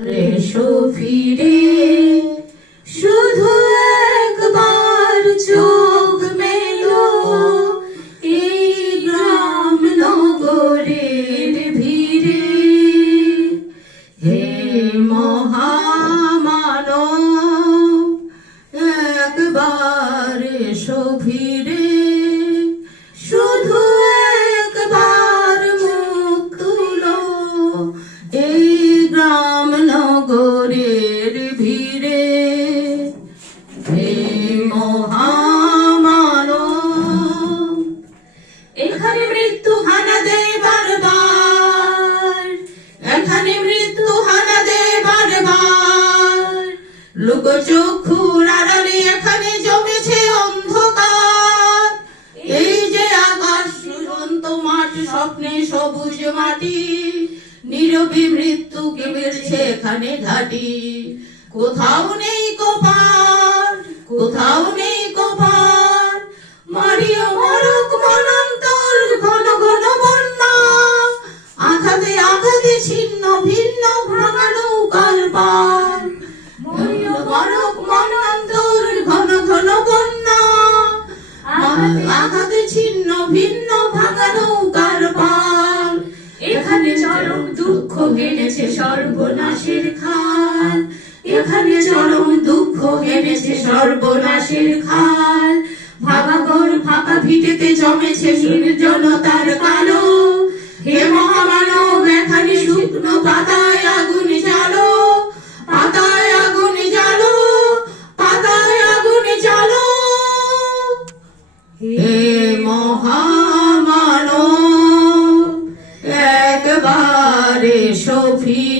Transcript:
এসো ফিরে। শুধু একবার চোখ মেলো। এই গ্রাম নগরের ভিড়ে। হে মহামানব, একবার এসো ফিরে। শুধু একবার মুখ তুলো। এই গ্রাম নগরের ভিড়ে হে এখানে মৃত্যু হানা দেয় এখানে মৃত্যু হানা দেয় লোকচক্ষুর আড়ালে এখানে জমেছে অন্ধকার। এই যে আকাশ সুরন্ত মাঠ, স্বপ্নে সবুজ মাটি। এখানে ঘাটি? কোথাও নেই কোপার কোথাও নেই কোপার মারিও মনন্তর, ঘন ঘন বন্যা। আঘাতে আঘাতে ছিন্ন, ভিন্ন ভাঙা নৌকার পার। মরিও মরক মনন্তর, ঘন ঘন বন্যা। আঘাতে ছিন্ন, ভিন্ন চরম দুঃখ কেটেছে সর্বনাশের খাল। এখানে চরম দুঃখ কেটেছে সর্বনাশের খাল। ফাঁকা ভিটেতে জমেছে নির্জনতার কালো। হে মহামানব, এখানে শুকনো পাতায় আগুন জ্বালো। পাতায় আগুন জ্বালো, পাতায় আগুন জ্বালো। হে মহা show peace.